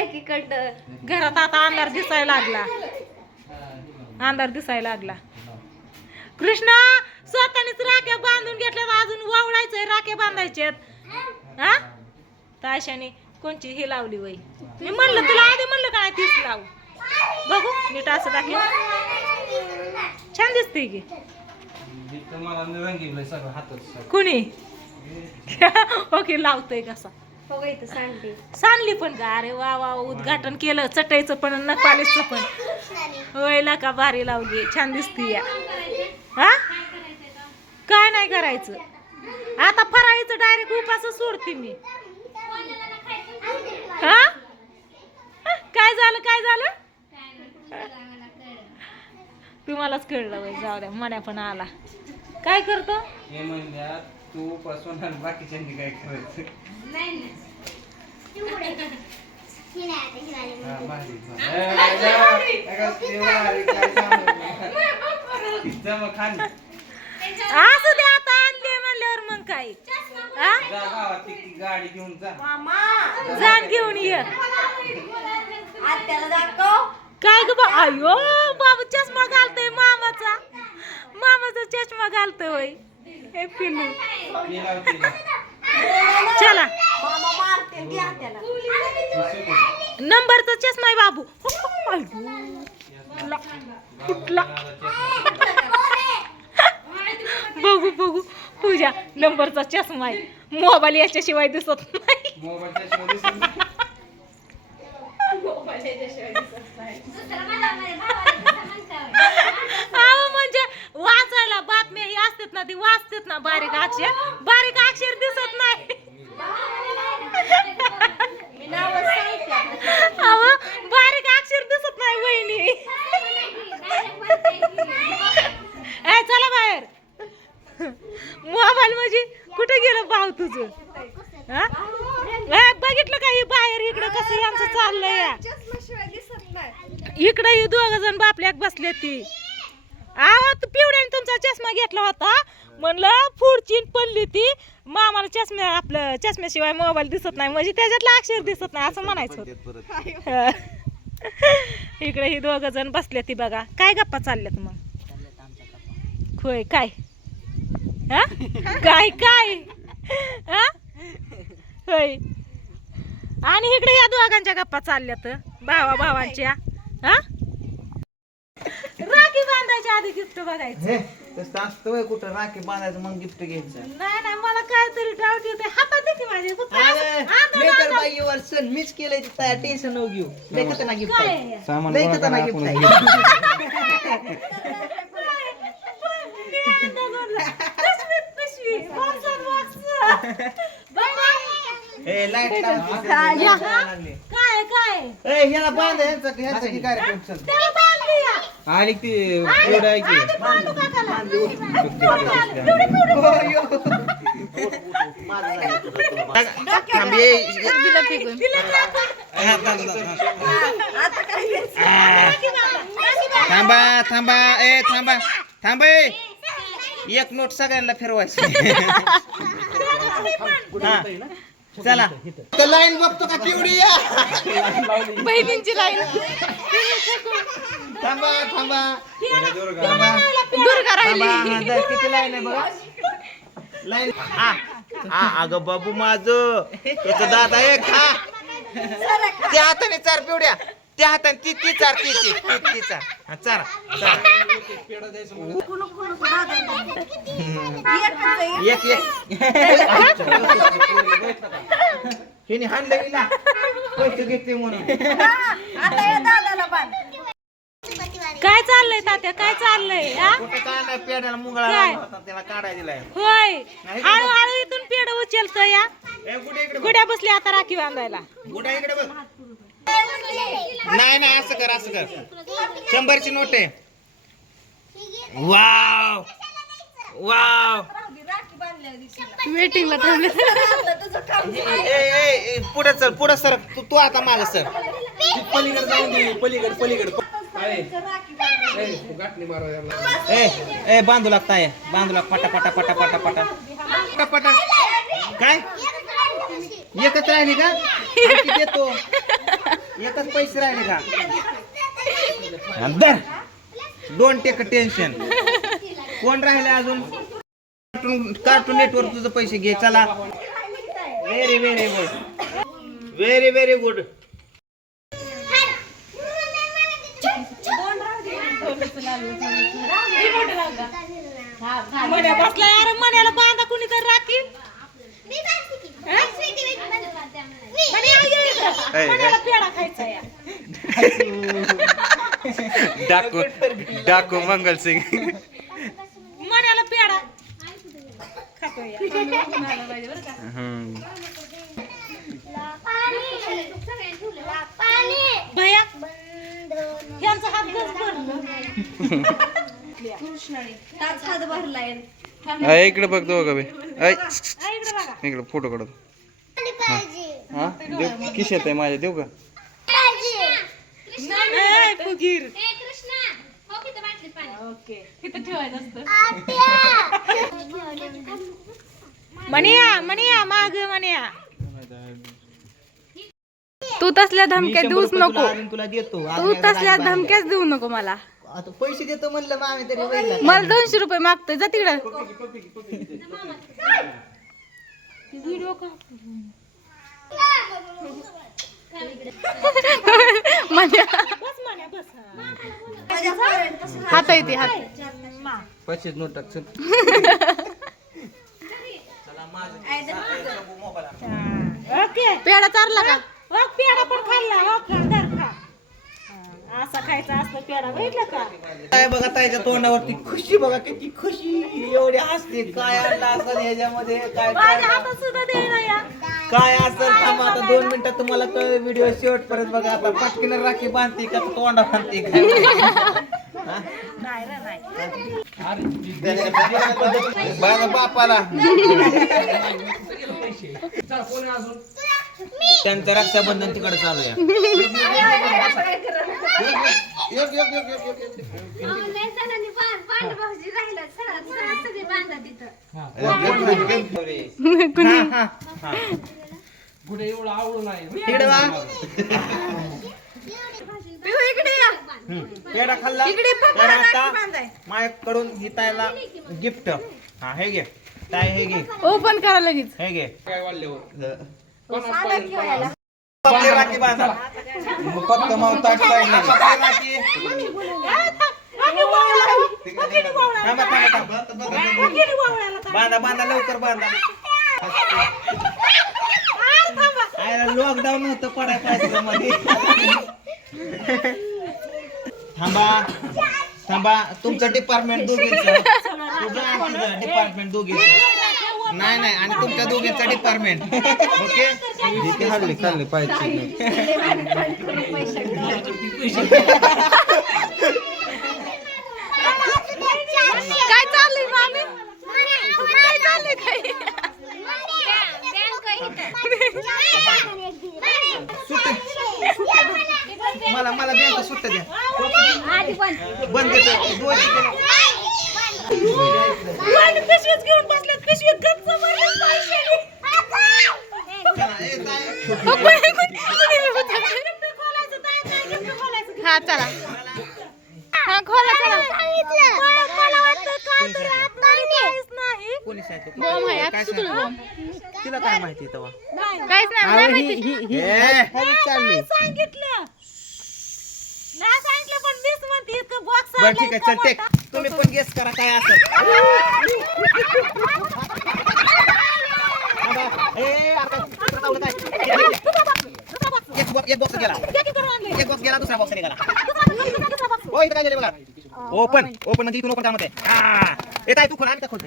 एकीकडं घरात आता अंधार दिसायला लागला. अंधार दिसायला लागला. कृष्णा स्वतःनेच राख्या बांधून घेतल्या, अजून वावडायचंय, राख्या बांधायच्यात. हा ताशाने कोणची ही लावली वय. मी म्हणलं तुला आधी म्हणलं काय तीच लाव. बघू नीट असं दाखव. छान दिसते की. कुणी ओके लावतोय कसा सांडली पण का. अरे वा वा उद्घाटन केलं चटईचं पण नपालीचं पण. होय का भारी लावली, छान दिसती या. हा काय नाही करायचं आता, फराळीचं डायरेक्ट उपास सोडते मी. हा काय झालं काय झालं तुम्हालाच कळलं वय. जाऊ द्या मण्या पण आला. काय करतो तू पासून बाकीच्यांनी काय करायचं. असू दे आता आणले म्हणल्यावर मग काय. गाडी घेऊन जा, जाण घेऊन ये. काय ग बा. अयो बाबा चष्मा घालतोय मामाचा. मामाचा चष्मा घालतोय होय. हे पिल्लू चला नंबरचा चष्मा आहे बाबू. कुठला बघू बघू पूजा नंबरचा चष्मा आहे. मोबाईल याच्याशिवाय दिसत नाही. म्हणजे वाचायला बातम्या ही असतात ना, ती वाचतात ना बारीक अक्षर दिसत नाही. बारीक अक्षर दिसत नाही वहिनी. चला बाहेर. मोबाईल म्हणजे कुठे गेलं भाऊ तुझं. बघितलं का ही बाहेर इकडं कसं यांचं चाललंय. इकडं ही दोघ जण बापल्याक बसले ती. तू पिवड्याने तुमचा चष्मा घेतला होता म्हणलं पुढची पडली ती. मामाला चष्म्या आपलं चष्म्याशिवाय मोबाईल दिसत नाही म्हणजे त्याच्यातलं अक्षर दिसत नाही असं म्हणायचं. इकडे ही दोघ जण बसले ती बघा. काय गप्पा चालल्यात मग. होय काय हा काय काय हा होय. आणि इकडे या दोघांच्या गप्पा चालल्यात भावा भावांच्या. हा राखी बांधायच्या आधी गिफ्ट बघायचं. तसं असतं कुठं राखी बांधायचं मग गिफ्ट घ्यायचं. नाही नाही मला काहीतरी डाऊट येते. हातात दे की माझे. मीच केलंय टेन्शन नको घेऊ. लेखताना गिफ्ट काय आहे. आहे? लेखताना गिफ्ट आहे. पिशवी लाईट काय काय ह्याला बांध ह्याचा की कार्यक्रम चालतो. त्याला बांधली या. आणि ती एवढं आहे की आधी बांधू काकाला. थांबा थांबा थांबा थांबा. एक नोट सगळ्यांना फिरवायची. चला लाईन बघतो का पिवडी. बहिणींची लाईन. थांबा थांबा दुर्गा राहिली. किती लाईन आहे बघा. लाईन अगं बाबू माझं त्याचं दादा एक खा. त्या हाताने चार पिवड्या. त्या हाताने ती चार ती चार चार एक हिने हाणलं गेला पैसे घेतले म्हणून. काय चाललंय तात्या काय चाललंय. कुठं काय नाही पेड्याला मुंगळा लागला होता, त्याला काढाय दिलाय. होय हळूहळू इथून पेड उचलत या. गुड्या इकडे गुड्या बसली आता राखी बांधायला. गुड्या इकडे बघ. नाही नाही असं कर 100ची नोट आहे. Wow wow. वेटिंगला थांबले. पुढे चल पुढे सर. तू आता मागे सर. पलीकडे जाऊन दे. पलीकडे बांधू लागताय. बांधू लाग पटा पटा पटा पटा पटा पटा पटा. काय एकच राहिली का देतो. एकच पैसे राहिले का दर डोंट टेक टेन्शन कोण राहिले अजून कार्टून नेटवर्क तुझं पैसे घे चला very very good very very good Manya बसला यार मण्याला बांधा कुणी तर राखी मण्याला पेढा खायचा या डाकू डाकू मंगल सिंग मण्याला पेढा खातो या भैया ह्यांचा हात गज भरला इकडे बघ दोघं बे इकडे फोटो काढतो हा देव किशेत आहे माझ्या देऊ का फुगीर ओके इथं ठेवायचं असतं मनिया माग मनिया तू तसल्या धमक्या देऊच नको तुला देतो तू तसल्या धमक्याच देऊ नको मला आता पैसे देतो म्हणलं मग आम्ही तरी वेगळा मला 200 रुपये मागतोय जा तिकडं व्हिडिओ का म्हणजे बस मन्या बस हात येते हात पैसे नोट टाक चल ओके पेढा चारला का हो पेढा पण खाल्ला हो खा धर खा असा खायचा असतो पेढा बघितलं का काय बघा ताईच्या तोंडावरती खुशी बघा किती खुशी एवढी हसते काय आणलं असं याच्यामध्ये काय माझ्या हातात सुद्धा देईना या काय असेल थांबा आता 2 मिनिटात तुम्हाला व्हिडिओ शेवटपर्यंत बघा आता पटकीन राखी बांधते का तोंडा बांधते काय नाही रे नाही बाळा बापाला त्यांचं रक्षाबंधन तिकडे चालू आहे पेढा खाल्ला तर आता माझ्याकडून गीताला गिफ्ट हा हे घे काय हे घे ओपन करा लगेच हे घे पप्पी राखी बांधा फक्त मावता राखी थांबा, थांबा, थांबा. बांधा बांधा लवकर बांधा लॉकडाऊन होतं पडाय पाहिजे मध्ये थांबा थांबा तुमचं डिपार्टमेंट दोघींचं डिपार्टमेंट दोघींचं नाही नाही आणि तुमच्या दोघींचं डिपार्टमेंट ओके खाल्ली खाल्ली पाहिजे काय चाललंय मामी काय चाललंय काय मला मला बँक सुट्ट द्या बंद देतो पिशवीच घेऊन बसल्यात पिशवीत गच्च भरली पैशाने. खोलायचं काय काय गिफ्ट खोलायचं हा चला हा खोला चला मला वाटतं काय तरी आतमध्ये काहीच नाही कोणी सांगितलं बॉम्ब आहे काय आता सुटलं सांगितलं? बॉम्ब तिला काय माहिती तेव्हा काहीच नाही मला माहिती चालली सांगितलं नाही सांगितलं पण मीच म्हणते इतकं बॉक्स बरं ठीक आहे चल टेक तुम्ही पण गेस करा काय असेल एक बॉक्स गेला एक बॉक्स गेला दुसरा बॉक्स निघाला हो इथं काय झालं बघा ओपन ओपन म्हणजे इथून ओपन काम होते येत आहे तू खोला आम्ही तर खोलतो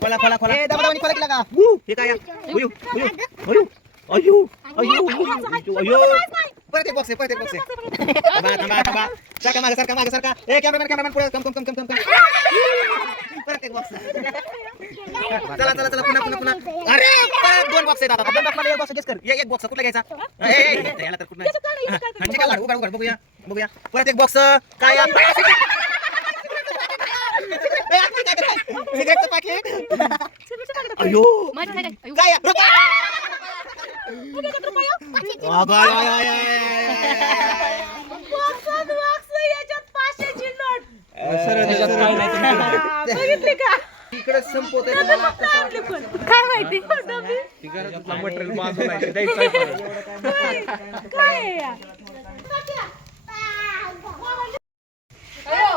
खोला खोला खोला ए दाबा दाबा खोला केला का हे काय अयो अयो अयो अयो अयो परत एक बॉक्स आहे परत एक बॉक्स आहे थांबा थांबा थांबा सारखा मागे सारखा ए कॅमेरामॅन पुढे कम परत एक बॉक्स चला चला चला पुन्हा अरे परत 2 बॉक्स आहेत आता 2 बॉक्स मध्ये एक बॉक्स गेस कर एक बॉक्स कुठला घ्यायचा याला तर कुठला म्हणजे काय उघड बघूया परत एक बॉक्स काय सिगरेटचं पाकिट अयो माझ्या काय याच्यात 500ची नोट सरळ बघितली का इकडे संपवत आणली पण काय माहिती मटेरियल बाजूला काय आहे या?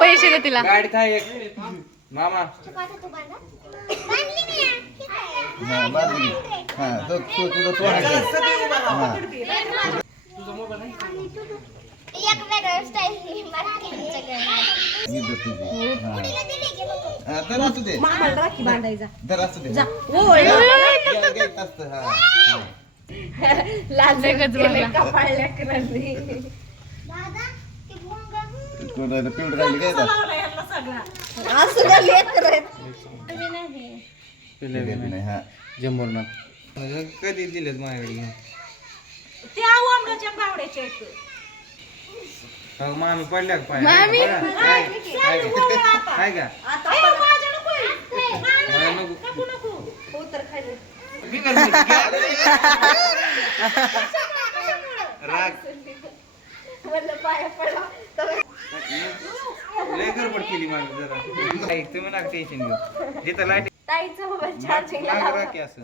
पैसे दे तिला गाडीत आहे एक मामा एक वेगळं स्टाईल मामाला राखी बांधायचा लगेच बघा. कपाळल्या करंदी दादा ते भोंगा लावला यांना सगळा असू द्या लेकर आहेत जंबोरनाथ कधी दिलेत माझ्याकडे त्या आंब्याच्या बावड्याच्या आहेत मामी पडल्या का मामी? काय का आता माझ्या नको आहे. मला नको. नको नको हो तर खाली बिगर म्हणजे राग म्हणलं पाया पडा लय गडबड केली मामी जरा तुम्ही नका टेन्शन घेऊ जिथं लाईट ताईचं मोबाईल चार्जिंग राखी असं